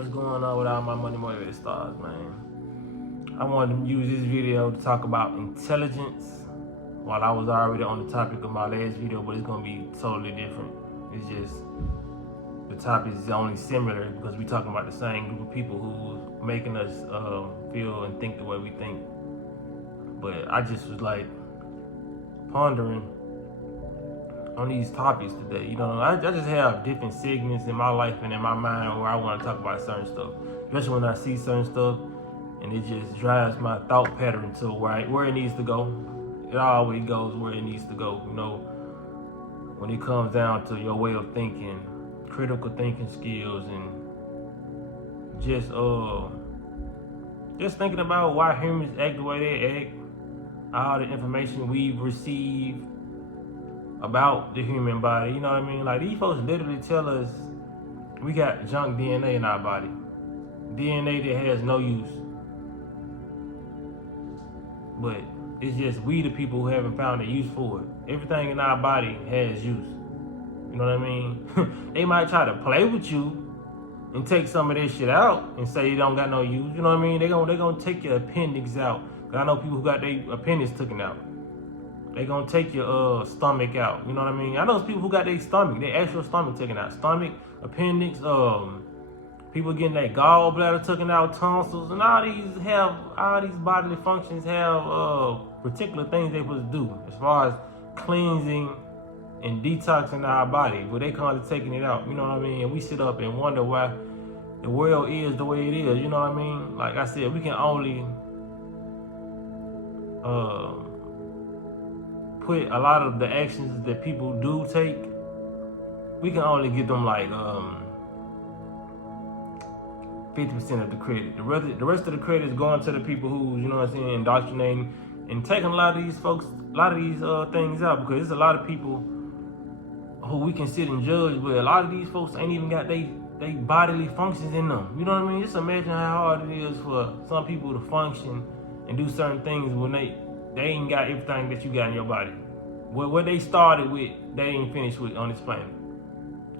What's going on with all my money motivated stars, man? I wanted to use this video to talk about intelligence while I was already on the topic of my last video, but it's gonna be totally different. It's just the topic is only similar because we're talking about the same group of people who's making us feel and think the way we think. But I just was like pondering on these topics today. You know, I just have different segments in my life and in my mind where I want to talk about certain stuff, especially when I see certain stuff and it just drives my thought pattern to where it needs to go. It always goes where it needs to go. You know, when it comes down to your way of thinking, critical thinking skills, and just thinking about why humans act the way they act, all the information we've received about the human body. You know what I mean? Like, these folks literally tell us we got junk DNA in our body, DNA that has no use. But it's just we the people who haven't found a use for it. Everything in our body has use. You know what I mean? They might try to play with you and take some of this shit out and say you don't got no use. You know what I mean? They gonna take your appendix out. Cause I know people who got their appendix taken out. They gonna take your stomach out. You know what I mean? I know people who got their stomach, their actual stomach taken out. Stomach, appendix, people getting their gallbladder taken out, tonsils, and all these bodily functions have particular things they supposed to do as far as cleansing and detoxing our body, but they kind of taking it out. You know what I mean? And we sit up and wonder why the world is the way it is. You know what I mean? Like I said, we can only put a lot of the actions that people do take, we can only give them like 50% of the credit. The rest of the credit is going to the people who, you know what I'm saying, indoctrinating and taking a lot of these folks, a lot of these things out, because there's a lot of people who we can sit and judge, but a lot of these folks ain't even got they bodily functions in them. You know what I mean? Just imagine how hard it is for some people to function and do certain things when they ain't got everything that you got in your body. What they started with, they ain't finished with on this planet.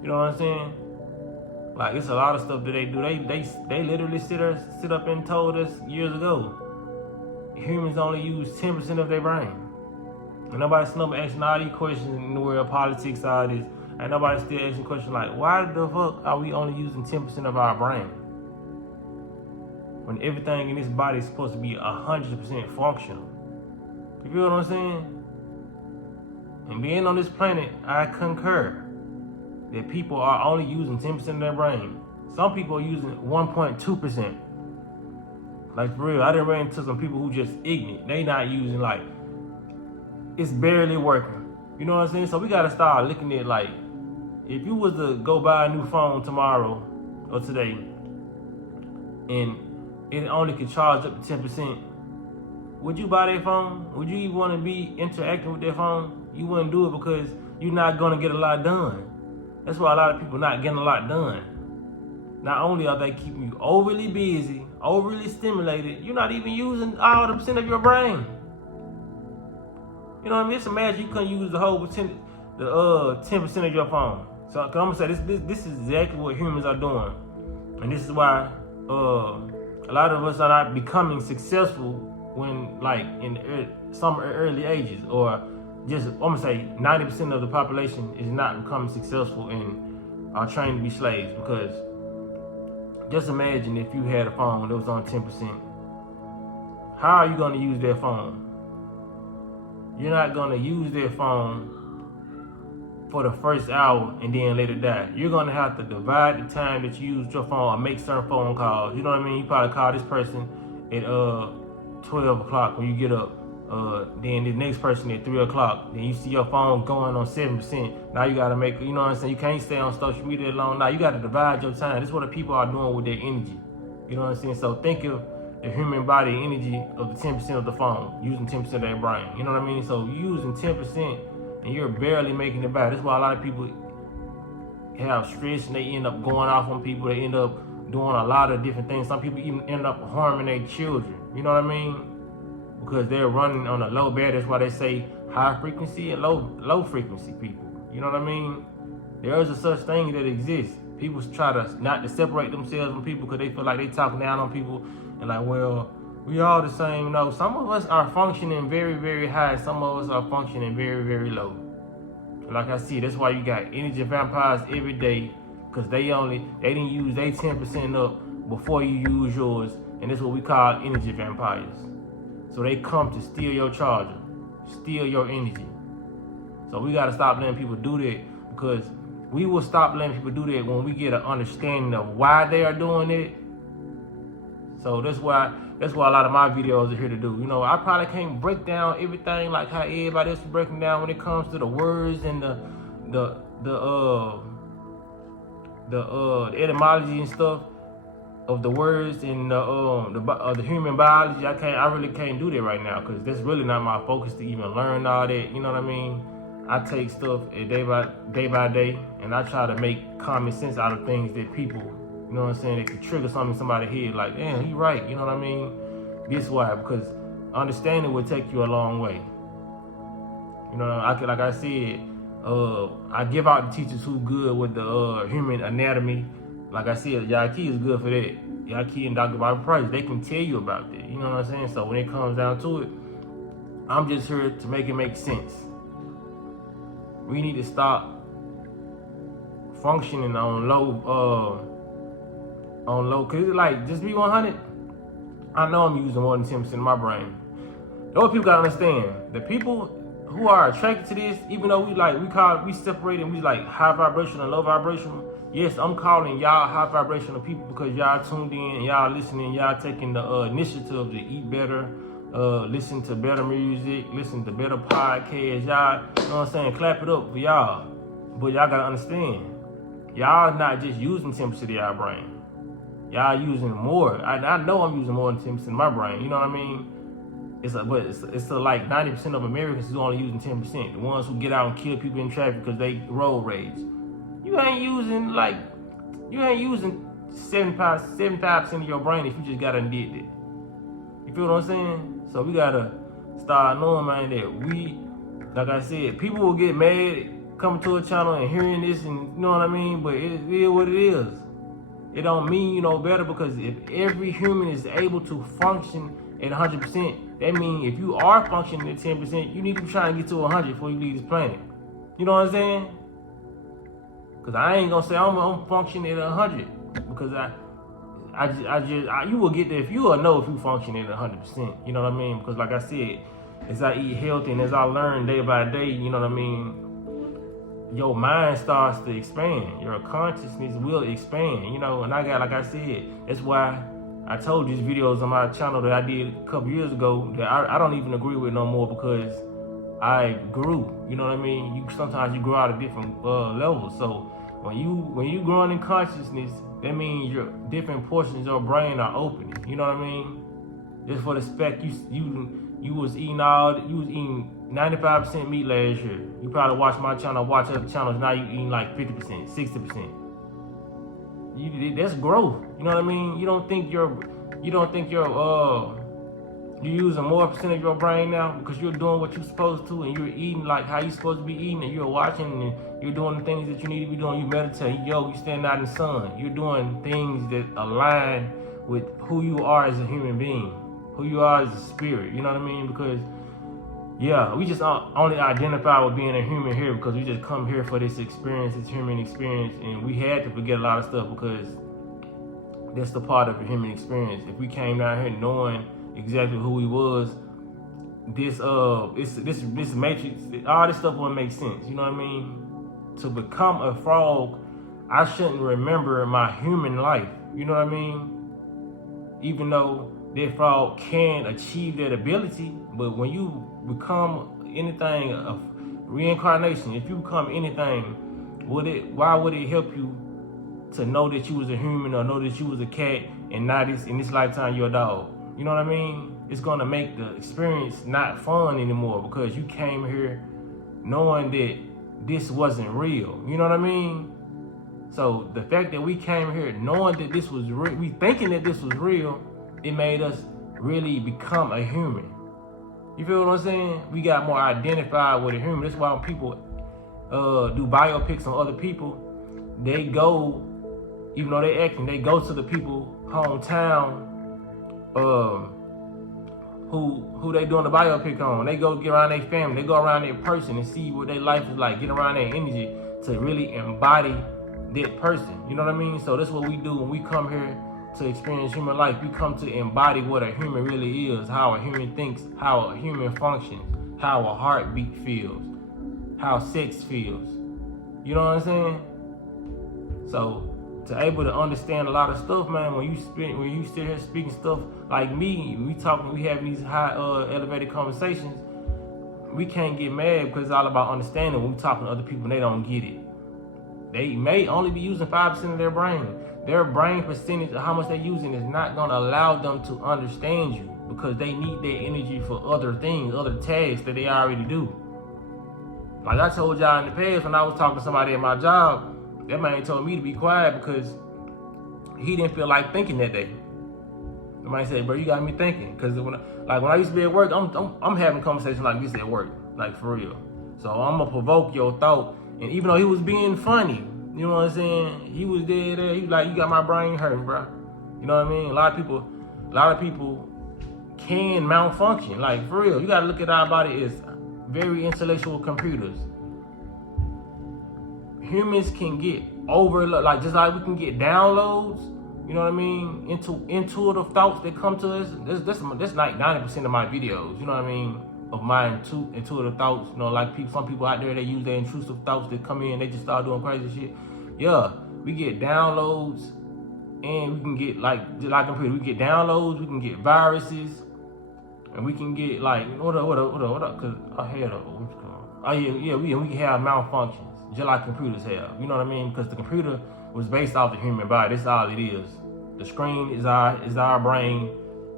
You know what I'm saying? Like, it's a lot of stuff that they do. They literally sit up and told us years ago, humans only use 10% of their brain. And nobody's still asking all these questions in the world, politics, all this. And nobody's still asking questions like, why the fuck are we only using 10% of our brain? When everything in this body is supposed to be 100% functional. You feel what I'm saying? And being on this planet, I concur that people are only using 10% of their brain. Some people are using 1.2%. Like, for real, I done ran into some people who just ignorant. They not using, like, it's barely working. You know what I'm saying? So we gotta start looking at, like, if you was to go buy a new phone tomorrow or today, and it only could charge up to 10%, would you buy that phone? Would you even want to be interacting with that phone? You wouldn't do it because you're not gonna get a lot done. That's why a lot of people not getting a lot done. Not only are they keeping you overly busy, overly stimulated, you're not even using all the percent of your brain. You know what I mean? Just imagine you couldn't use the whole 10% of your phone. So I'm gonna say this is exactly what humans are doing, and this is why a lot of us are not becoming successful when, like, in some early ages, or just, I'm gonna say 90% of the population is not becoming successful and are trained to be slaves. Because just imagine if you had a phone that was on 10%. How are you gonna use that phone? You're not gonna use that phone for the first hour and then let it die. You're gonna have to divide the time that you use your phone or make certain phone calls. You know what I mean? You probably call this person at 12 o'clock when you get up. Then the next person at 3 o'clock. Then you see your phone going on 7%. Now you gotta make, you know what I'm saying? You can't stay on social media long. Now you gotta divide your time. This is what the people are doing with their energy. You know what I'm saying? So think of the human body energy of the 10% of the phone, using 10% of their brain. You know what I mean? So you're using 10% and you're barely making it back. That's why a lot of people have stress and they end up going off on people. They end up doing a lot of different things. Some people even end up harming their children. You know what I mean? Because they're running on a low battery. That's why they say high frequency and low frequency people. You know what I mean? There is a such thing that exists. People try to not to separate themselves from people because they feel like they talking down on people and like, well, we all the same. No, some of us are functioning very, very high. Some of us are functioning very, very low. Like I see, that's why you got energy vampires every day, because they didn't use their 10% up before you use yours, and that's what we call energy vampires. So they come to steal your charger, steal your energy. So we gotta stop letting people do that, because we will stop letting people do that when we get an understanding of why they are doing it. So that's why a lot of my videos are here to do. You know, I probably can't break down everything like how everybody else is breaking down when it comes to the words and the etymology and stuff of the words and the human biology. I really can't do that right now, because that's really not my focus to even learn all that. You know what I mean? I take stuff day by day, and I try to make common sense out of things that people, you know what I'm saying, that could trigger something in somebody's head, like, damn, he right, you know what I mean? This why, because understanding will take you a long way. You know, like I said, I give out the teachers who good with the human anatomy. Like I said, Yaki is good for that. Yaki and Dr. Bobby Price, they can tell you about that. You know what I'm saying? So when it comes down to it, I'm just here to make it make sense. We need to stop functioning on low, cause it's like, just be 100. I know I'm using more than 10% of my brain. Those people gotta understand, the people who are attracted to this, even though we separate and we like high vibration and low vibration. Yes, I'm calling y'all high vibrational people because y'all tuned in and y'all listening, y'all taking the initiative to eat better, listen to better music, listen to better podcasts. Y'all, you know what I'm saying? Clap it up for y'all. But y'all gotta understand, y'all not just using 10% of y'all brain. Y'all using more. I know I'm using more than 10% of my brain. You know what I mean? It's like 90% of Americans is only using 10%. The ones who get out and kill people in traffic because they road rage. You ain't using 75% of your brain if you just got and did it. You feel what I'm saying? So we gotta start knowing, man, that we, like I said, people will get mad coming to a channel and hearing this, and you know what I mean? But it is what it is. It don't mean you know better, because if every human is able to function at 100%, that means if you are functioning at 10%, you need to try and get to 100 before you leave this planet. You know what I'm saying? Because I ain't gonna say I'm functioning at 100, because you will get there if you will know if you function at 100%. You know what I mean? Because like I said, as I eat healthy and as I learn day by day, you know what I mean, your mind starts to expand. Your consciousness will expand, you know. And like I said, that's why I told you these videos on my channel that I did a couple years ago that I don't even agree with no more, because I grew. You know what I mean? Sometimes you grow out of different levels. So when you growing in consciousness, that means your different portions of your brain are opening. You know what I mean? Just for the spec, you was eating 95% meat last year. You probably watch my channel, watch other channels. Now you eating like 50%, 60%. That's growth. You know what I mean? You don't think you're using more percent of your brain now because you're doing what you're supposed to, and you're eating like how you're supposed to be eating, and you're watching and you're doing the things that you need to be doing. You meditate, you stand out in the sun. You're doing things that align with who you are as a human being, who you are as a spirit. You know what I mean? Because yeah, we just only identify with being a human here because we just come here for this experience, this human experience, and we had to forget a lot of stuff because that's the part of the human experience. If we came down here knowing exactly who we was, this matrix, all this stuff wouldn't make sense. You know what I mean? To become a frog, I shouldn't remember my human life. You know what I mean? Even though that frog can achieve that ability, but when you become anything of reincarnation, if you become anything, why would it help you to know that you was a human or know that you was a cat and not in this lifetime you're a dog? You know what I mean? It's gonna make the experience not fun anymore because you came here knowing that this wasn't real. You know what I mean? So the fact that we came here knowing that this was real, we thinking that this was real, it made us really become a human. You feel what I'm saying? We got more identified with a human. That's why when people do biopics on other people, they go even though they acting, they go to the people hometown, who they doing the biopic on. They go get around their family, they go around their person and see what their life is like, get around their energy to really embody that person. You know what I mean? So that's what we do when we come here to experience human life. We come to embody what a human really is, how a human thinks, how a human functions, how a heartbeat feels, how sex feels. You know what I'm saying? So to able to understand a lot of stuff, man, when you sit here speaking stuff like me, we having these high elevated conversations, we can't get mad because it's all about understanding. When we talking to other people and they don't get it, they may only be using 5% of their brain. Their brain percentage of how much they're using is not gonna allow them to understand you, because they need their energy for other things, other tasks that they already do. Like I told y'all in the past, when I was talking to somebody at my job, that man told me to be quiet because he didn't feel like thinking that day. The man said, bro, you got me thinking. Because when I used to be at work, I'm having conversations like this at work, like for real. So I'm going to provoke your thought. And even though he was being funny, you know what I'm saying? He was there. He was like, you got my brain hurting, bro. You know what I mean? A lot of people can malfunction. Like for real, you got to look at our body as very intellectual computers. Humans can get overload, like just like we can get downloads, you know what I mean, intuitive thoughts that come to us. That's like 90% of my videos, you know what I mean, of my intuitive thoughts. You know, like some people out there, they use their intrusive thoughts that come in, they just start doing crazy shit. Yeah, we get downloads, and we can get just like computer, we get downloads, we can get viruses, and we can get like what up? Cause I had we can have malfunctions. Just like computers have, you know what I mean? Because the computer was based off the human body. That's all it is. The screen is our brain,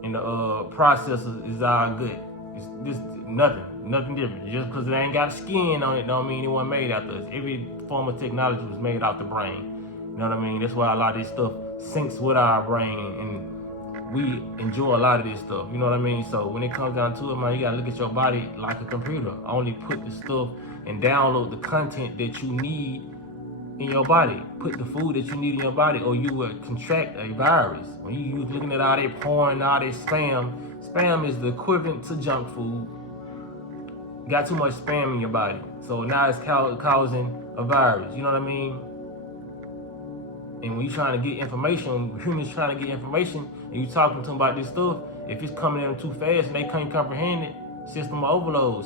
and the processor is our gut. It's just nothing different. Just because it ain't got skin on it, don't mean it wasn't made after us. Every form of technology was made out the brain. You know what I mean? That's why a lot of this stuff syncs with our brain, and we enjoy a lot of this stuff. You know what I mean? So when it comes down to it, man, you gotta look at your body like a computer. Only put the stuff and download the content that you need in your body. Put the food that you need in your body, or you will contract a virus. When you looking at all that porn, all that spam is the equivalent to junk food. Got too much spam in your body, so now it's causing a virus. You know what I mean? And when you're trying to get information, humans trying to get information, and you talking to them about this stuff, if it's coming in too fast and they can't comprehend it, system overload.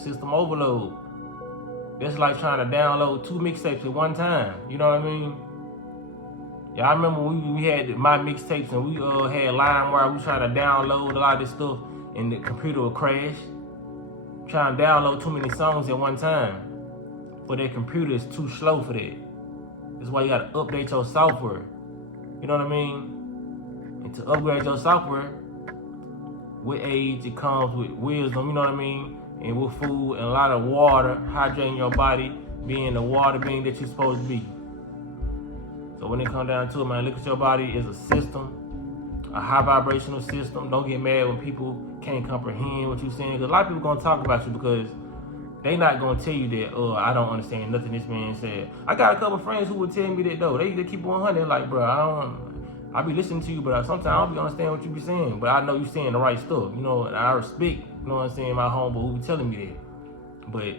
That's like trying to download 2 mixtapes at one time. You know what I mean? Yeah, I remember we had my mixtapes and we had LimeWire. We trying to download a lot of this stuff and the computer would crash. Trying to download too many songs at one time. But that computer is too slow for that. That's why you gotta update your software. You know what I mean? And to upgrade your software, with age, it comes with wisdom, you know what I mean? And with food and a lot of water, hydrating your body, being the water being that you're supposed to be. So when it comes down to it, man, look at your body as a system, a high vibrational system. Don't get mad when people can't comprehend what you're saying. Because a lot of people gonna talk about you because they not gonna tell you that, I don't understand nothing this man said. I got a couple friends who would tell me that though. They keep 100, like, bro, I be listening to you, but sometimes I don't be understand what you be saying. But I know you saying the right stuff, you know, and I respect, you know what I'm saying, my homeboy who be telling me that. But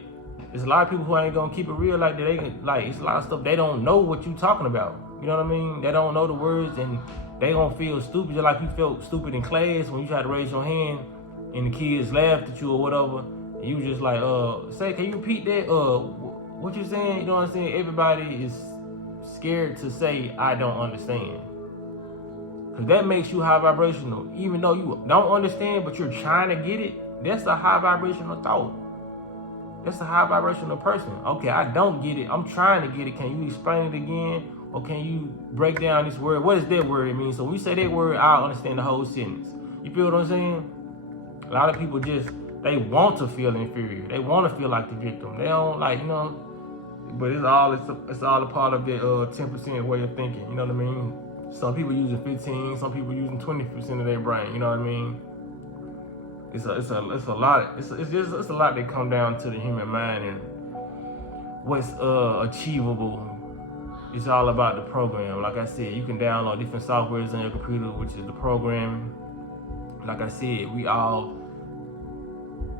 there's a lot of people who ain't gonna keep it real like that. It's a lot of stuff they don't know what you talking about. You know what I mean? They don't know the words, and they gonna feel stupid, just like you felt stupid in class when you tried to raise your hand and the kids laughed at you or whatever. And you just like, say, can you repeat that? What you saying? You know what I'm saying? Everybody is scared to say, I don't understand. Because that makes you high vibrational. Even though you don't understand, but you're trying to get it, that's a high vibrational thought. That's a high vibrational person. Okay, I don't get it. I'm trying to get it. Can you explain it again? Or can you break down this word? What does that word mean? So when you say that word, I'll understand the whole sentence. You feel what I'm saying? A lot of people they want to feel inferior. They want to feel like the victim. They don't like, you know, but it's all a part of their 10% way of thinking. You know what I mean? Some people using 15, some people using 20% of their brain. You know what I mean? It's a lot. It's a lot that come down to the human mind and what's achievable it's all about the program. Like I said, you can download different softwares on your computer, which is the programming. Like I said, we all,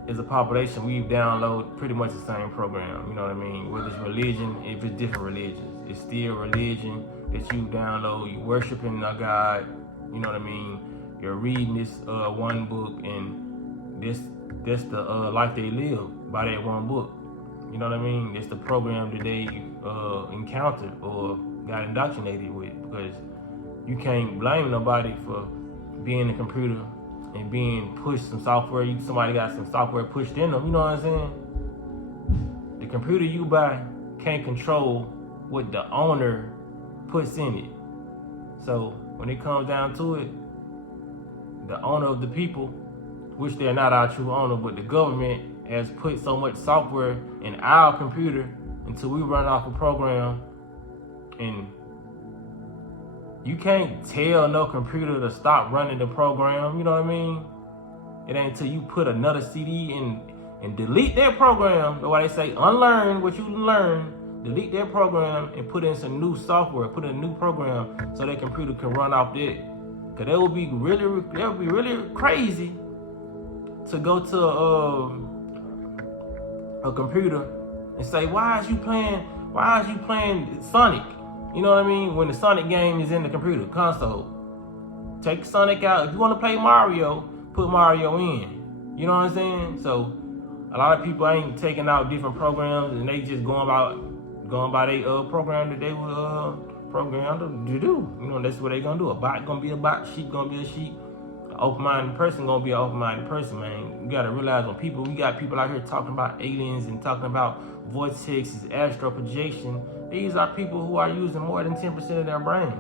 as a population, we download pretty much the same program. You know what I mean? Whether it's religion, if it's different religions, it's still religion that you download. You worshiping a God. You know what I mean? You're reading this one book, and that's the life they live by that one book. You know what I mean? It's the program that they encountered or got indoctrinated with, because you can't blame nobody for being a computer and being pushed some software. Somebody got some software pushed in them. You know what I'm saying? The computer you buy can't control what the owner puts in it. So when it comes down to it, the owner of the people, which they're not our true owner, but the government has put so much software in our computer until we run off a program, and you can't tell no computer to stop running the program. You know what I mean? It ain't until you put another CD in and delete that program. That's why they say unlearn what you learn. Delete that program and put in some new software, put in a new program so that computer can run off that. Cause that would be really crazy to go to a computer and say, why is you playing Sonic? You know what I mean? When the Sonic game is in the computer console. Take Sonic out. If you want to play Mario, put Mario in. You know what I'm saying? So a lot of people ain't taking out different programs, and they just going by their program that they were programmed to do. You know, that's what they gonna do. A bot gonna be a bot, sheep gonna be a sheep. An open-minded person gonna be an open-minded person, man. You gotta realize we got people out here talking about aliens and talking about vortexes, astral projection. These are people who are using more than 10% of their brain.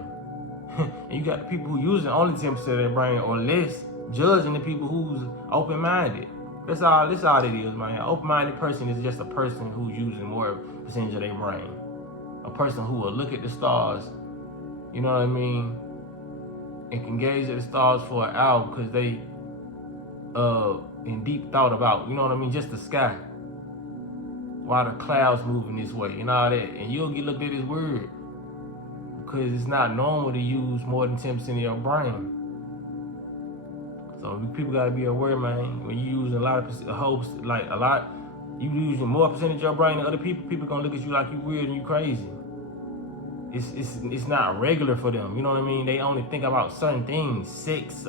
And you got the people who using only 10% of their brain or less, judging the people who's open-minded. That's all it is, man. An open-minded person is just a person who's using more percentage of their brain. A person who will look at the stars, you know what I mean, and can gaze at the stars for an hour because they in deep thought about, you know what I mean, just the sky. Why the clouds moving this way and all that. And you'll get looked at as weird because it's not normal to use more than 10% of your brain. So people gotta be aware, man. When you using a lot of you using more percentage of your brain than other people gonna look at you like you weird and you crazy. It's not regular for them. You know what I mean? They only think about certain things, sex,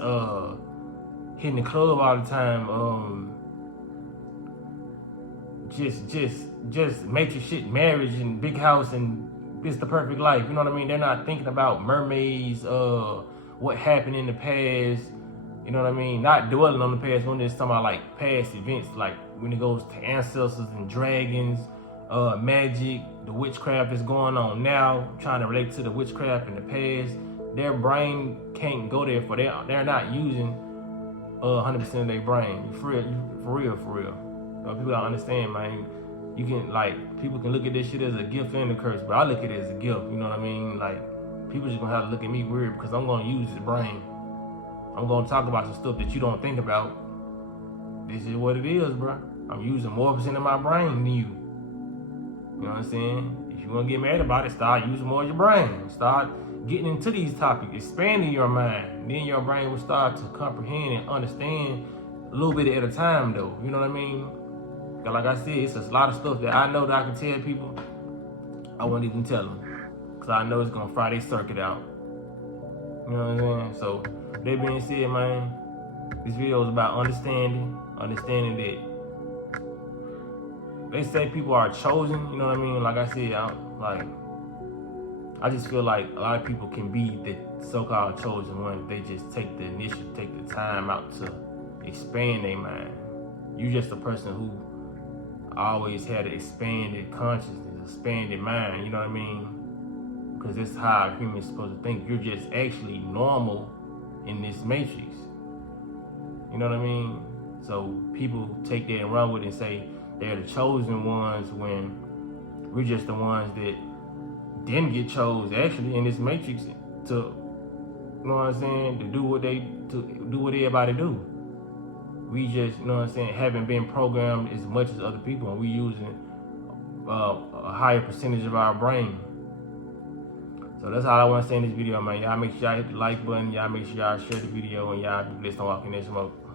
hitting the club all the time, just matrix shit, marriage and big house and it's the perfect life. You know what I mean? They're not thinking about mermaids, what happened in the past. You know what I mean? Not dwelling on the past when they're talking about like past events, like when it goes to ancestors and dragons, magic, the witchcraft that's going on now, trying to relate to the witchcraft in the past. Their brain can't go there they're not using 100% of their brain. For real. People don't understand, man. You can people can look at this shit as a gift and a curse, but I look at it as a gift. You know what I mean? Like people just gonna have to look at me weird because I'm gonna use the brain. I'm gonna talk about some stuff that you don't think about. This is what it is, bro. I'm using more percent of my brain than you. You know what I'm saying? If you want to get mad about it, start using more of your brain. Start getting into these topics, expanding your mind. Then your brain will start to comprehend and understand a little bit at a time, though. You know what I mean? Because like I said, it's a lot of stuff that I know that I can tell people. I won't even tell them. Because I know it's going to fry their circuit out. You know what I'm saying? So, that being said, man, this video is about understanding that they say people are chosen, you know what I mean? Like I said, I just feel like a lot of people can be the so-called chosen one if they just take the initiative, take the time out to expand their mind. You just a person who always had an expanded consciousness, expanded mind, you know what I mean? Because that's how humans are supposed to think. You're just actually normal in this matrix. You know what I mean? So people take that and run with it and say they're the chosen ones when we're just the ones that didn't get chose actually in this matrix to, you know what I'm saying, to do what everybody do. We just, you know what I'm saying, haven't been programmed as much as other people, and we using a higher percentage of our brain. So that's all I want to say in this video, man. Y'all make sure y'all hit the like button. Y'all make sure y'all share the video, and y'all be blessed on walking in smoke.